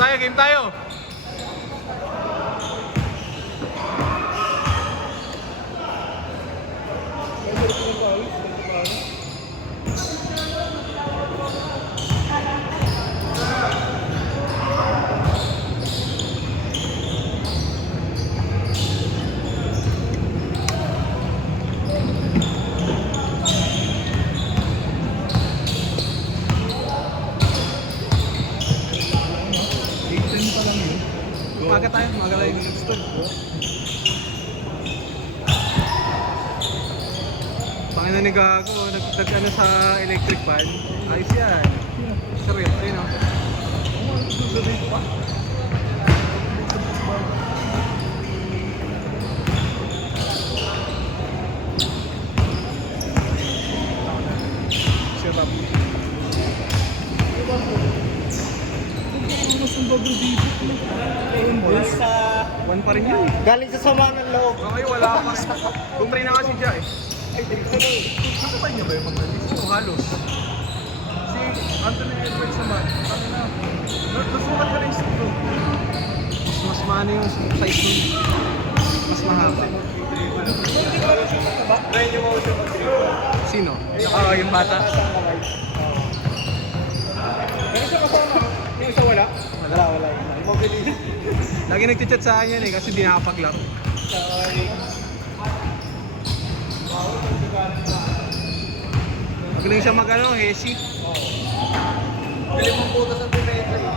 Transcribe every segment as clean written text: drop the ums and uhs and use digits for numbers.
tayo, game tayo. Maga tayo, maga tayo yung next turn. Pangina ni Gago, nagtag sa electric fan. Ayos yan. Sarap, ayun o. Sarap. One pa rin yun. Galing sa sama ng loob. Okay, wala pa rin. Kumari na kasi siya eh. Nakapay niya ba yung mag-release? Oo, halos. Si Anthony Edwards naman. Ano na? Nasukat ka rin ito. Mas maano yung size nun. Mas mahaba. Sino? Oo, yung bata. Pero siya kasama. Yung isa wala? Wala. Immobility. Lagi nagchat sa akin yan eh, kasi di nakapaglaro. Magaling siya mag-ano, hesi. Galing mong puto sa pineta eh.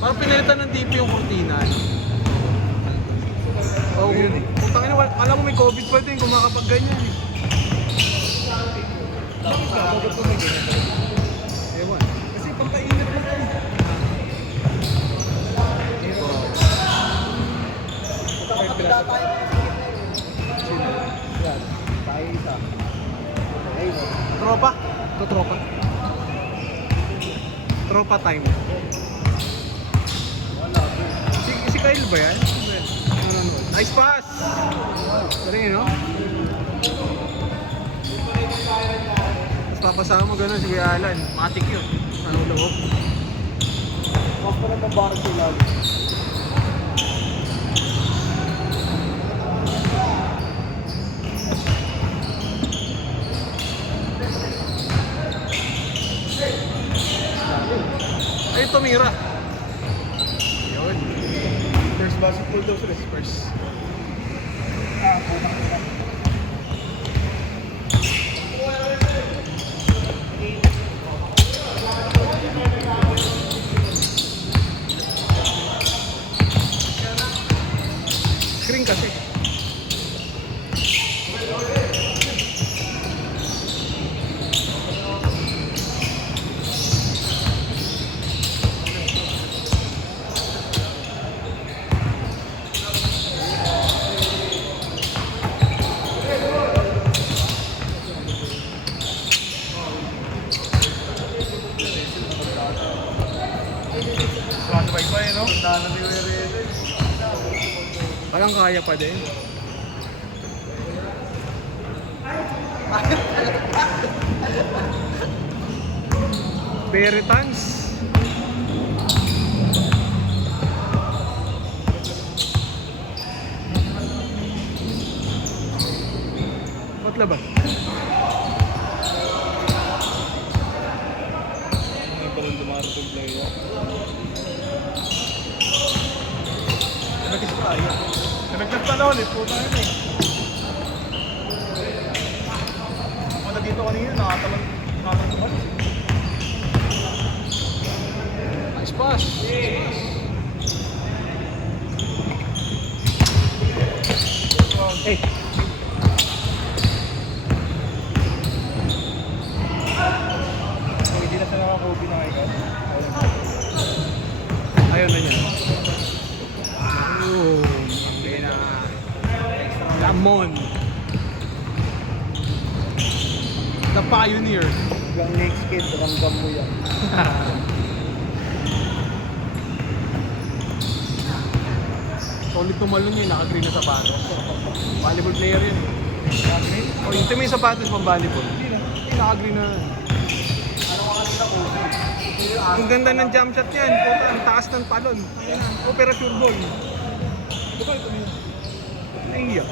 Parang pinalitan ng TV yung kurtina. Oo, yun eh. Putangin na, alam mo may COVID pa din kung makapag-ganyan eh. Bakit ko may ganyan? Ewan. Kasi pampainit mo tayo. Kapagda tayo mga sikit na yun. Sino? Yan. Tayo isa. Ayun o. Tropa? Ito tropa? Tropa time. Wala. Si Kyle ba yan? Nice pass! Galing no? Tapos papasama mo gano'n si Kuya Alan. Matik yun. Ano loob? Mas pa naman barang sila. Ay, tumira. Yun. First basketball daw sila. First. Screen kasi. Sabay pa eh, no? Parang kaya pa din. Beretans. Ba't laban? May parang dumarating player. Nag-ispraya. Nagkagpanahon eh, puta yun eh. Punta dito kanina, nakatalang tumalis eh. Nice pass! Eh! Hindi na siya nakakubi na ngayon. Ayun na niya. Oh, okay na. Lamon. The Pioneer. Hanggang next kid, ramdam mo yan. Solid tumalon yun, naka-green na sapatos. Volleyball player yun. Naka-green? O, yung tumi yung sapatos pang volleyball. Hindi na, naka-green na. Ang ganda ng jump shot yan. Puta, ang taas ng talon. Ayan na, opera sure ball. Ito ito yun. Naiiyak.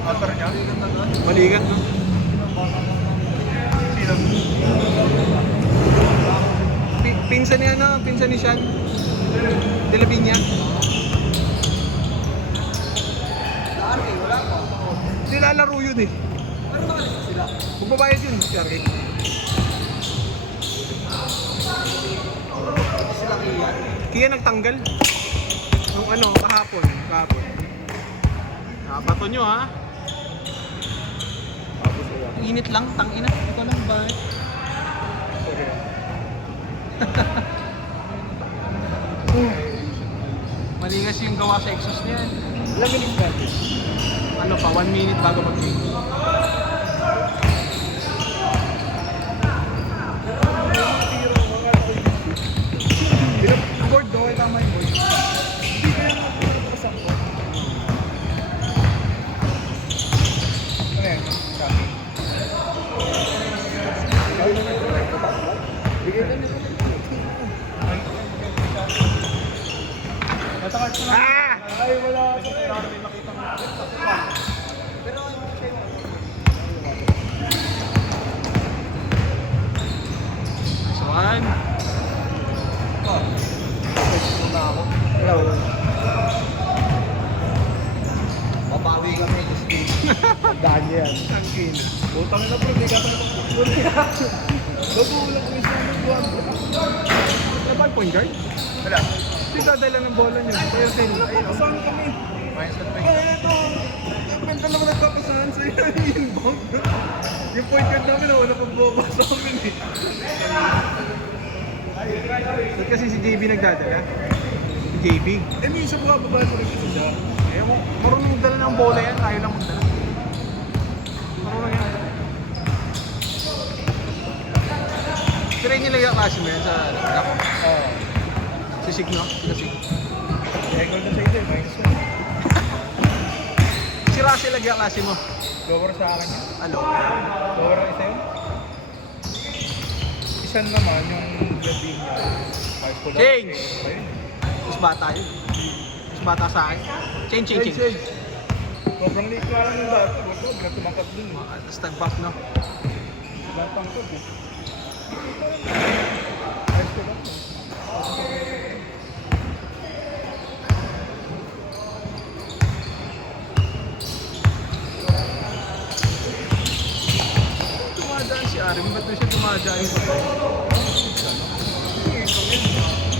Upper niya. Balikat, no? Sino? Pinsan ni ano, pinsan ni Sean. De La Viña. Hindi lalaro yun eh. Magbabayad yun, Siyari. Kaya nagtanggal. Nung ano, kahapon. Bato nyo ha. Init lang, tangina. Ito lang ba? Maligas yung gawa sa exhaust niyan. Ilang minutes natin? Ano pa, 1 minute bago mag-change. Board daw, ay tama yung board. Ano yan? Sabi. Bigay na nito. Natakot ko na. Ah! Ay, wala ako. Nice one. Hello. Mabawi kami kasi daan yan. Tangin. Butang na bro, hindi ka pa Bagulang kami sa mga buwan. Ano ba yung point guard? Wala. Hindi dadala ng bola niyo. Pero sin. Kasama kami. Minus that Ay, ito. Benta naman nagpapasahan sa'yo yung inbound. Yung point guard namin na wala pang boba sa amin eh. Ba't kasi si JB nagdadala? Si JB? Eh, minsan bumababa ko rin kasi siya. Eh, marunong magdala ng bola yan. Ayaw lang magdala. Marunong yan. Pero yun yung lagay mo yan sa lock. Oo. Si Sig, no? Si Sig. Eh, golden sa ito, minus one. Si Russell lagay klase mo. Lower sa akin yan. Ano? Lower ang isa yun. Isa naman yung gabi niya. Change! Ayun. Mas bata yun. Mas bata sa akin. Change. Sobrang liit nga lang yung bata. Huwag na tumakat dun. Tapos nag-buff, no? Batang ko eh. Ayos ko ba? Tumadaan si Arim. Ba't na siya tumadaan?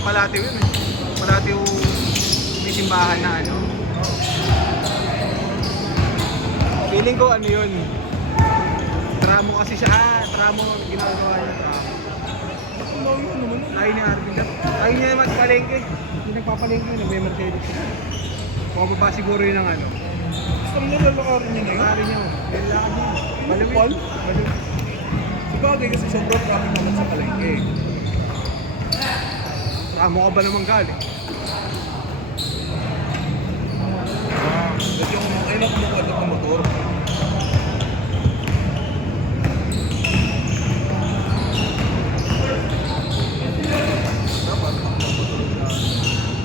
Palatiw yun eh. Palatiw may simbahan na ano. Feeling ko ano yun. Tramo kasi siya. Tramo ginagawa niya. Ayaw ni Arvin na. Ayaw niya naman palengke. Hindi nagpapalengke yun. May Mercedes. Pababa siguro yun ng ano. Gusto mo lalakarin niya na yun? Lakarin niya. Kailangan niya. Maluwal? Sabagay kasi sobrang traffic naman sa palengke. Tramo ka ba naman galing? Kasi yung kailan ko mukha ng motor.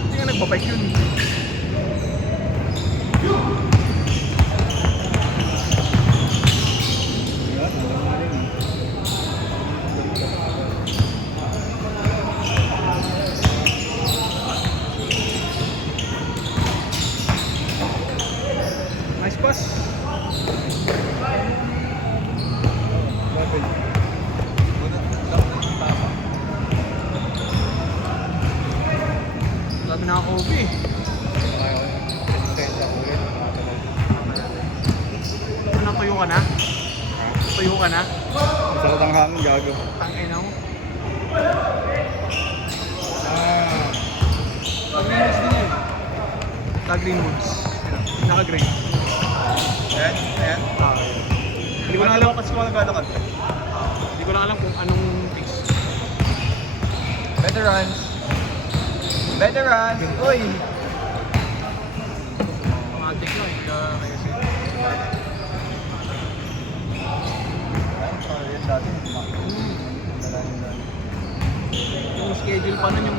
Hindi nga nagbabike yun. Nice pass. Sabi na ako, Kobe. Natuyo ka na? Tuyo ka na? Masakot ang hangin, gago. Tangina mo. Ah. Pag-Greenwoods din yun. Pag-Greenwoods. Naka-green. Ayan, ayan. Hindi ko na alam. Kasi mga naglalakad. Hindi ko na alam kung anong fix. Veterans. Veterans! Uy! Mga adik lang. Kasi Dati,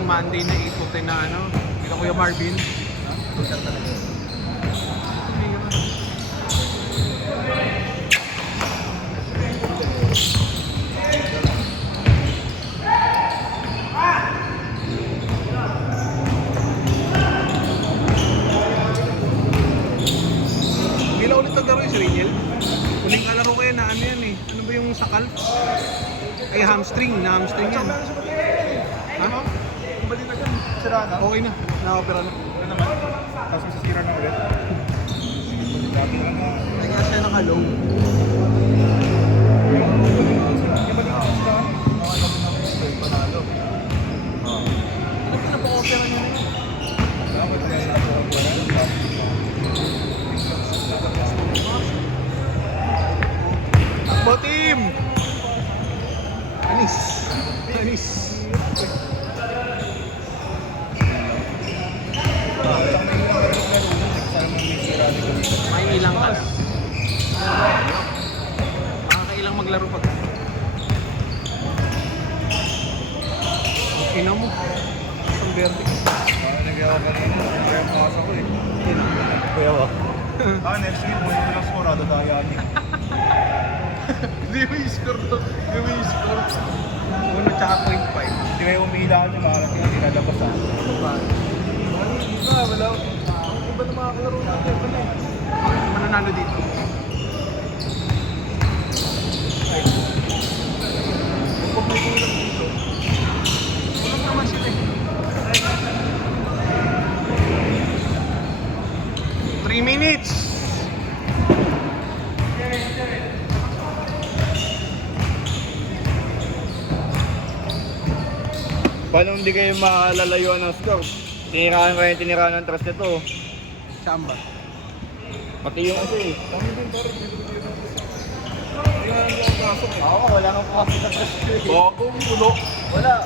Monday na 8 to 10 na ano. Kita Kuya Marvin. Total talaga. Bila ulit naglaro yung si Riniel. Huling kalaro ko yan na ano yan eh. Ano ba yung sakal? Ay hamstring, na hamstring yan. Ha? Kung balik na dyan, sira na. Okay na, na-opera na. Ano naman? Tapos masasira na ulit. Dati lang na. Ay nga siya naka-low. Yung balik na sila. Mga alam mo na gusto yung panalo. Ano pinapa-opera niya na yun? Dapat na sila po ang panalo. Takbo team! Anis! Anis! May ilang ka lang. Makakailang maglaro pag. Ina mo. Isang verde. Nagawa kanina. Kaya pumasok ko eh. Kuya ba? Next game, mo yung score, dadayaan eh. Hindi mo yung score to. Hindi mo yung score. 1 tsaka 0.5. Hindi kayo umiilaan yung mga natin, hindi nalabas ah. Wala. Ang iba na mga kalaro natin. Mananalo dito. Kung may kulang dito. Kulang naman sila eh. 3 minutes! Paano hindi kayo makalalayuan ng score? Tiniraan kayo yung tiniraan ng trust nito. Samba. Pati yung isa eh. Ako, wala kang pasok sa trust ko eh. Bago, ulo. Wala.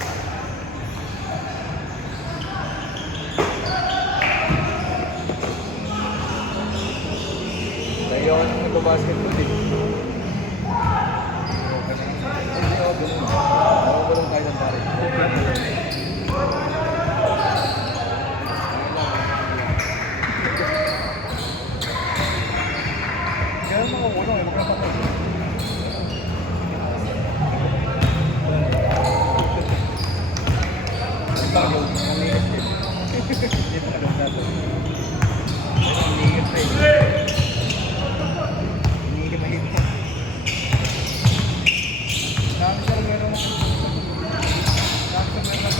Lagi ako nang nag-basketball eh. Hindi ako ganun. Ako ganun kahit ang pare. Kaya mga ulo eh, magkakapag. Bago, maminis din. Hindi pa alam natin. Maminis din. Hindi mahirap. Dami siya rin meron. Dami siya meron.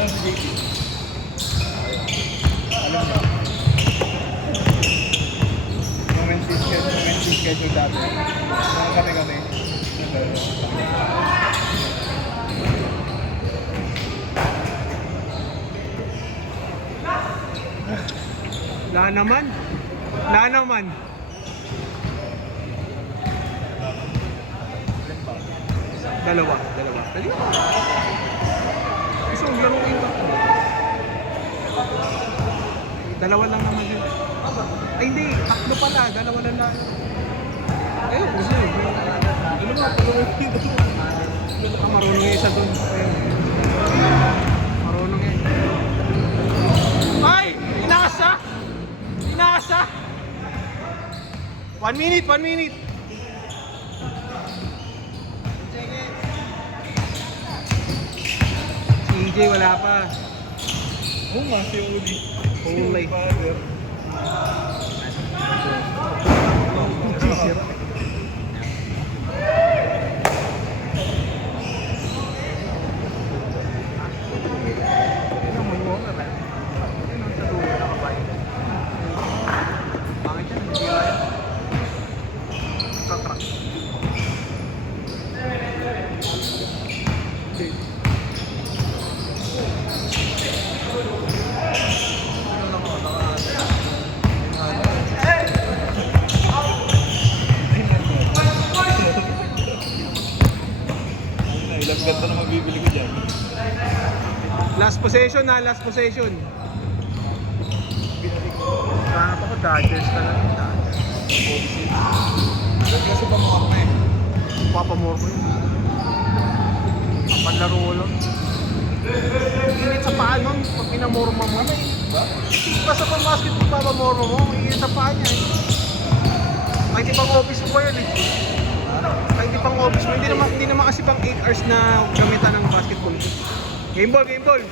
Ano si JP? Alam niya. Yung Wednesday schedule dati. Mga kami-kami. La naman. La naman. Dalawa. Dali. Gusto kong laro yung tatlo. Dalawa lang naman yun. Ay hindi, tatlo pala. Dalawa lang lang. Ayun, gusto yun. Marunong yung isa dun. Ayun. Marunong yun. Ay! Inasa! 1 minute. Si EJ wala pa. Oo nga, si Uli. Uli. Father. Ilang ganda na mabibili ko dyan. Last possession. Saan pa ko? Dodgers ka lang. Kasi pa mo ako eh. Papamor ko yun. Panlaro ko lang. Init sa paa nun, pag pinamorma mo. Basta pang basketball papamorma mo, init sa paa niya eh. Kahit ibang office mo pa yun eh. Kahit ibang office mo, hindi naman kasi pang 8 hours na gamitan ng basketball. Game ball, game ball!